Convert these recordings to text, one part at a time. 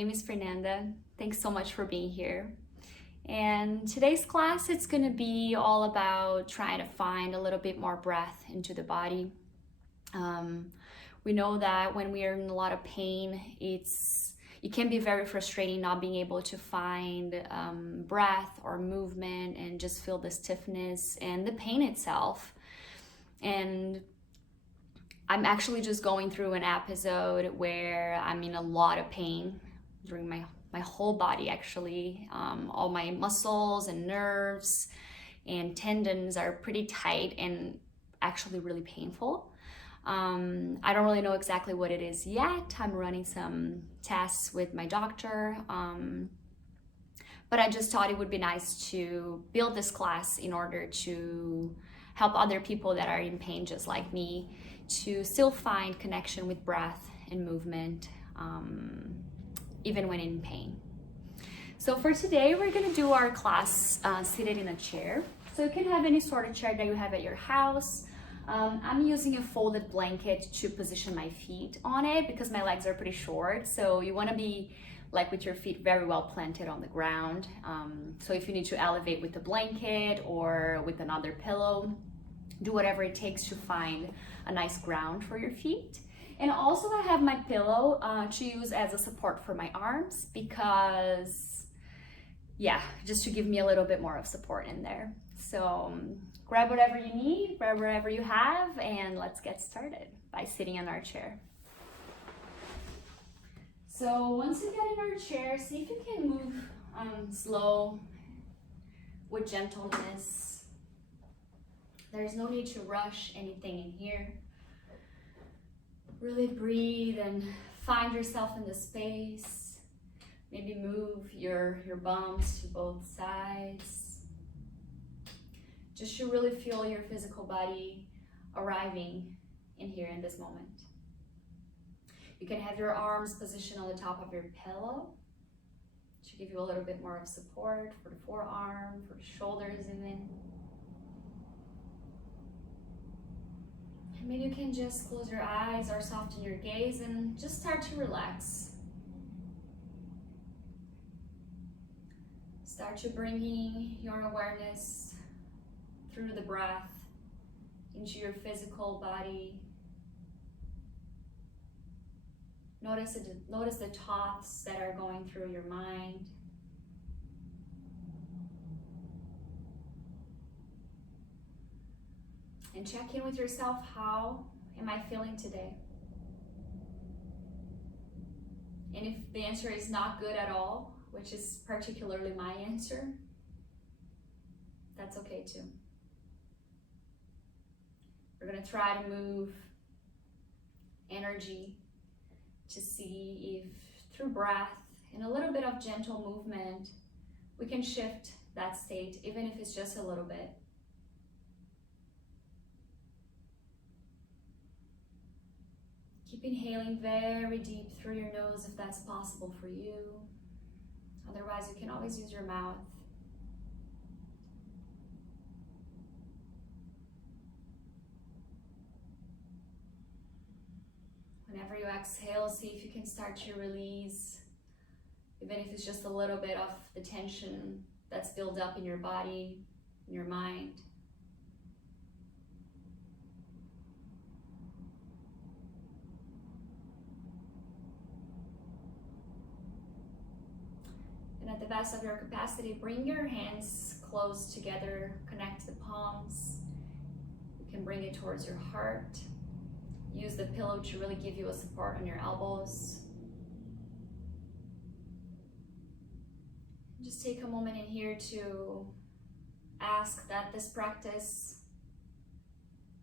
name is Fernanda. Thanks so much for being here. And today's class, it's going to be all about trying to find a little bit more breath into the body. We know that when we are in a lot of pain, it can be very frustrating not being able to find breath or movement and just feel the stiffness and the pain itself. And I'm actually just going through an episode where I'm in a lot of pain during my whole body, actually. All my muscles and nerves and tendons are pretty tight and actually really painful. I don't really know exactly what it is yet. I'm running some tests with my doctor. But I just thought it would be nice to build this class in order to help other people that are in pain just like me to still find connection with breath and movement, even when in pain. So for today, we're gonna do our class seated in a chair. So you can have any sort of chair that you have at your house. I'm using a folded blanket to position my feet on it because my legs are pretty short. So you wanna be like with your feet very well planted on the ground. So if you need to elevate with the blanket or with another pillow, do whatever it takes to find a nice ground for your feet. And also I have my pillow to use as a support for my arms because, yeah, just to give me a little bit more of support in there. So grab whatever you need, grab whatever you have, and let's get started by sitting in our chair. So once you get in our chair, see if you can move slow with gentleness. There's no need to rush anything in here. Really breathe and find yourself in the space. Maybe move your bums to both sides. Just to really feel your physical body arriving in here in this moment. You can have your arms positioned on the top of your pillow to give you a little bit more of support for the forearm, for the shoulders even. And maybe you can just close your eyes or soften your gaze and just start to relax. Start to bringing your awareness through the breath into your physical body. Notice the thoughts that are going through your mind. And check in with yourself, how am I feeling today? And if the answer is not good at all, which is particularly my answer, that's okay too. We're gonna try to move energy to see if through breath and a little bit of gentle movement, we can shift that state, even if it's just a little bit. Keep inhaling very deep through your nose if that's possible for you. Otherwise, you can always use your mouth. Whenever you exhale, see if you can start to release, even if it's just a little bit of the tension that's built up in your body, in your mind. And at the best of your capacity, bring your hands close together, connect the palms. You can bring it towards your heart. Use the pillow to really give you a support on your elbows. Just take a moment in here to ask that this practice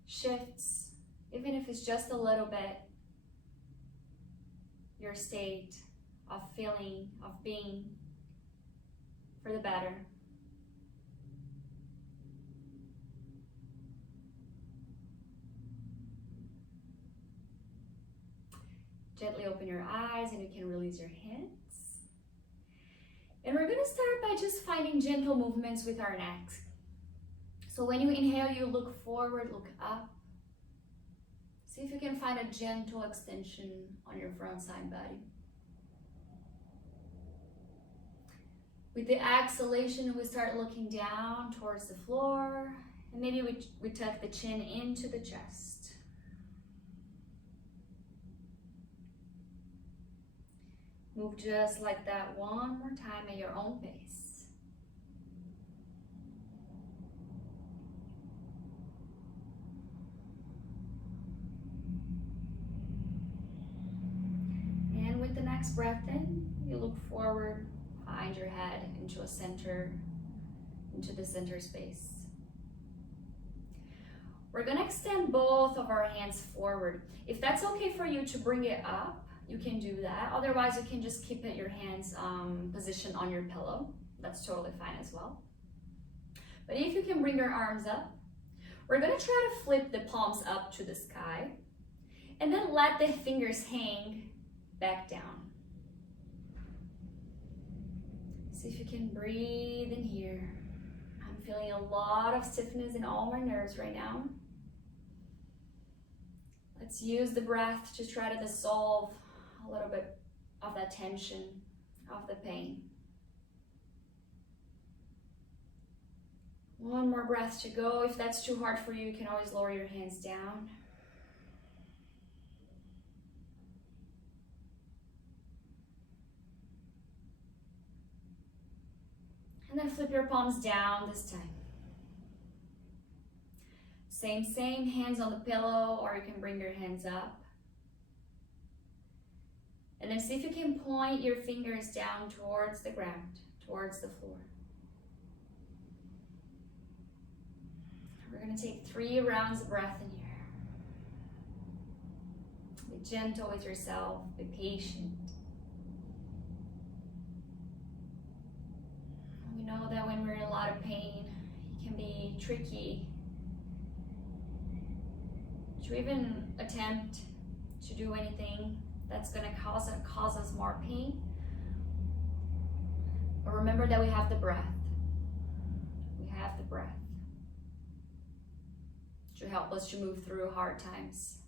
shifts, even if it's just a little bit, your state of feeling, of being, for the better. Gently open your eyes and you can release your hands. And we're gonna start by just finding gentle movements with our neck. So when you inhale, you look forward, look up. See if you can find a gentle extension on your front side body. With the exhalation, we start looking down towards the floor, and maybe we tuck the chin into the chest. Move just like that one more time at your own pace. And with the next breath in, you look forward. Find your head into the center space. We're gonna extend both of our hands forward. If that's okay for you to bring it up, you can do that. Otherwise, you can just keep your hands positioned on your pillow. That's totally fine as well. But if you can bring your arms up, we're gonna try to flip the palms up to the sky and then let the fingers hang back down. See if you can breathe in here. I'm feeling a lot of stiffness in all my nerves right now. Let's use the breath to try to dissolve a little bit of that tension, of the pain. One more breath to go. If that's too hard for you, you can always lower your hands down. And then flip your palms down this time. Same, hands on the pillow, or you can bring your hands up. And then see if you can point your fingers down towards the ground, towards the floor. We're gonna take 3 rounds of breath in here. Be gentle with yourself, be patient. We know that when we're in a lot of pain, it can be tricky to even attempt to do anything that's gonna cause us more pain. But remember that we have the breath. We have the breath to help us to move through hard times.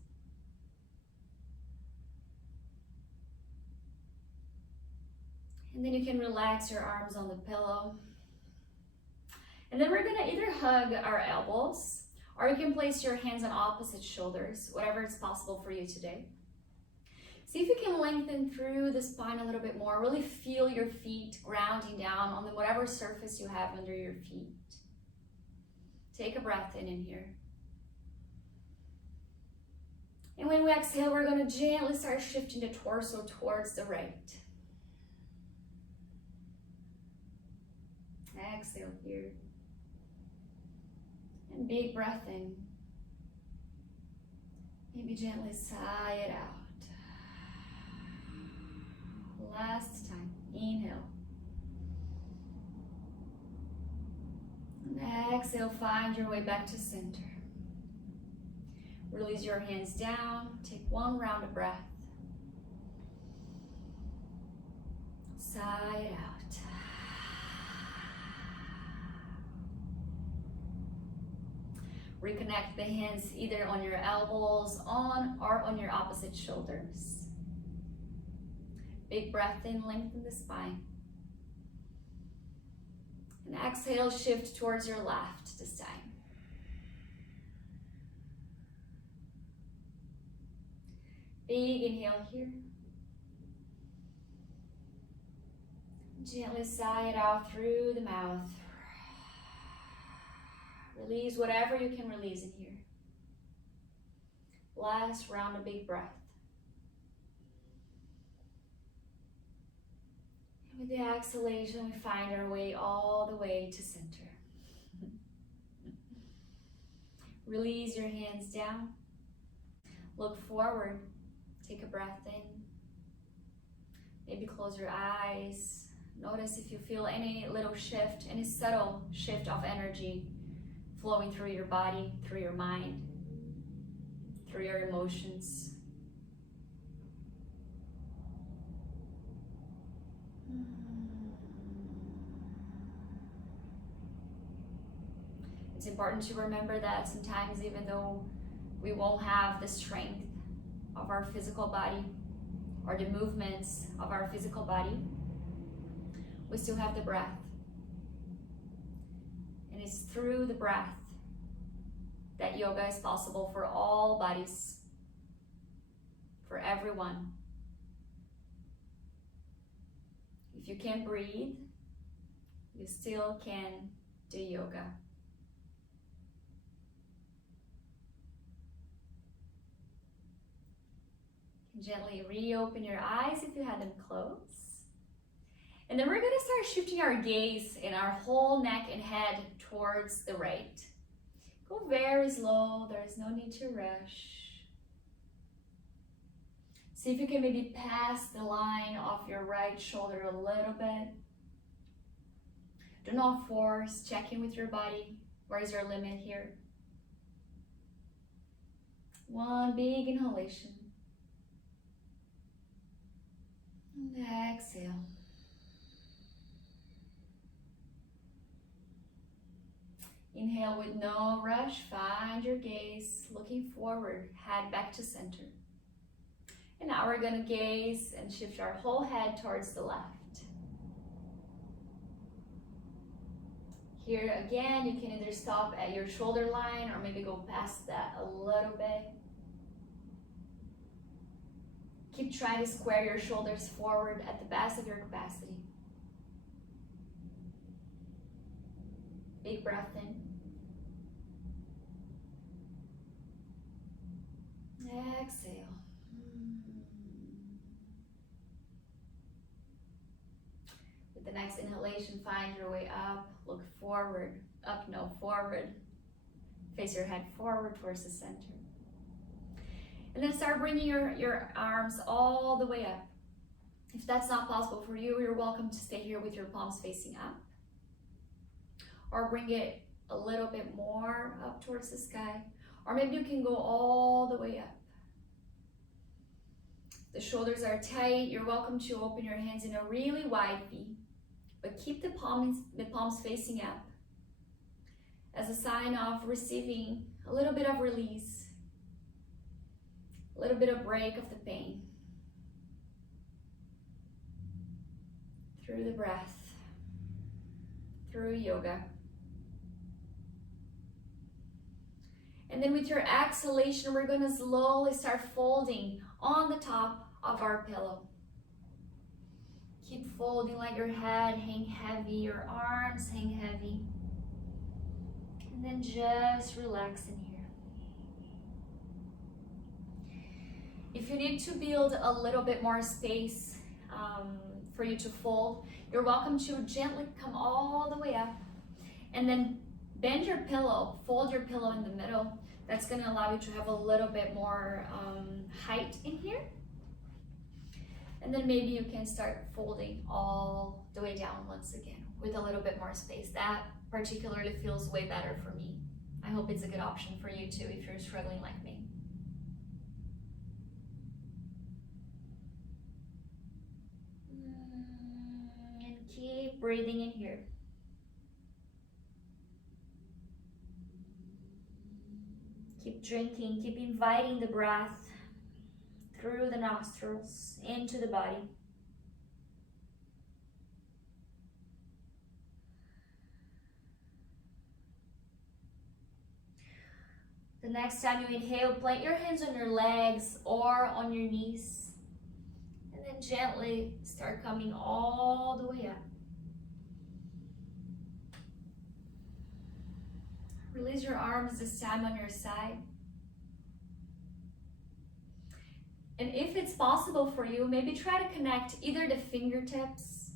And then you can relax your arms on the pillow. And then we're gonna either hug our elbows, or you can place your hands on opposite shoulders, whatever is possible for you today. See if you can lengthen through the spine a little bit more. Really feel your feet grounding down on whatever surface you have under your feet. Take a breath in here. And when we exhale, we're gonna gently start shifting the torso towards the right. Exhale here. And big breath in. Maybe gently sigh it out. Last time. Inhale. And exhale, find your way back to center. Release your hands down. Take 1 round of breath. Sigh it out. Reconnect the hands either on your elbows or on your opposite shoulders. Big breath in, lengthen the spine. And exhale, shift towards your left this time. Big inhale here. Gently sigh it out through the mouth. Release whatever you can release in here. Last round of big breath. And with the exhalation, we find our way all the way to center. Release your hands down. Look forward. Take a breath in. Maybe close your eyes. Notice if you feel any little shift, any subtle shift of energy flowing through your body, through your mind, through your emotions. It's important to remember that sometimes, even though we won't have the strength of our physical body or the movements of our physical body, we still have the breath. And it's through the breath that yoga is possible for all bodies, for everyone. If you can't breathe, you still can do yoga. Gently reopen your eyes if you had them closed. And then we're going to start shifting our gaze and our whole neck and head towards the right. Go very slow, there is no need to rush. See if you can maybe pass the line of your right shoulder a little bit. Do not force, check in with your body. Where is your limit here? One big inhalation. And exhale. Inhale with no rush, find your gaze, looking forward, head back to center. And now we're gonna gaze and shift our whole head towards the left. Here again, you can either stop at your shoulder line or maybe go past that a little bit. Keep trying to square your shoulders forward at the best of your capacity. Big breath in. Exhale. With the next inhalation, find your way up, look forward, forward. Face your head forward towards the center. And then start bringing your arms all the way up. If that's not possible for you, you're welcome to stay here with your palms facing up. Or bring it a little bit more up towards the sky. Or maybe you can go all the way up. The shoulders are tight. You're welcome to open your hands in a really wide V, but keep the palms facing up as a sign of receiving a little bit of release, a little bit of break of the pain. Through the breath, through yoga. And then with your exhalation, we're gonna slowly start folding on the top of our pillow. Keep folding, let your head hang heavy, your arms hang heavy. And then just relax in here. If you need to build a little bit more space for you to fold, you're welcome to gently come all the way up and then bend your pillow, fold your pillow in the middle. That's going to allow you to have a little bit more height in here. And then maybe you can start folding all the way down once again with a little bit more space. That particularly feels way better for me. I hope it's a good option for you too if you're struggling like me. And keep breathing in here. Keep drinking, keep inviting the breath through the nostrils into the body. The next time you inhale, plant your hands on your legs or on your knees. And then gently start coming all the way up. Release your arms this time on your side. And if it's possible for you, maybe try to connect either the fingertips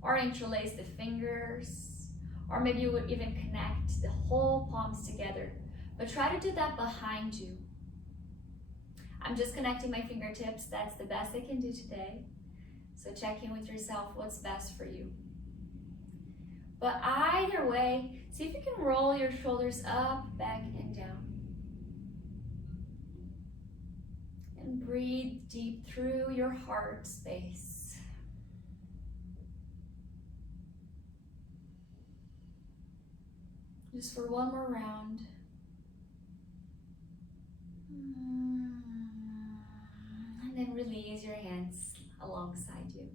or interlace the fingers, or maybe you would even connect the whole palms together. But try to do that behind you. I'm just connecting my fingertips. That's the best I can do today. So check in with yourself what's best for you. But either way, see if you can roll your shoulders up, back, and down. And breathe deep through your heart space. Just for one more round. And then release your hands alongside you.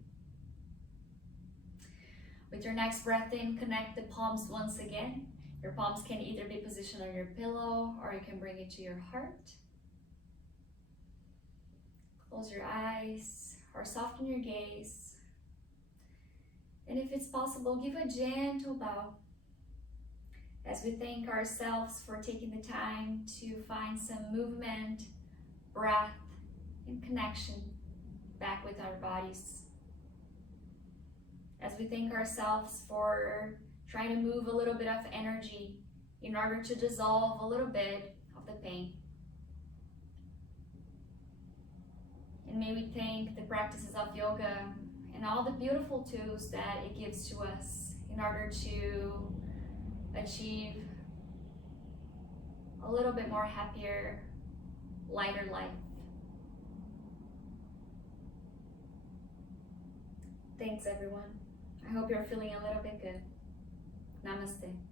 With your next breath in, connect the palms once again. Your palms can either be positioned on your pillow or you can bring it to your heart. Close your eyes or soften your gaze. And if it's possible, give a gentle bow as we thank ourselves for taking the time to find some movement, breath, and connection back with our bodies. As we thank ourselves for trying to move a little bit of energy in order to dissolve a little bit of the pain. And may we thank the practices of yoga and all the beautiful tools that it gives to us in order to achieve a little bit more happier, lighter life. Thanks everyone. I hope you're feeling a little bit good. Namaste.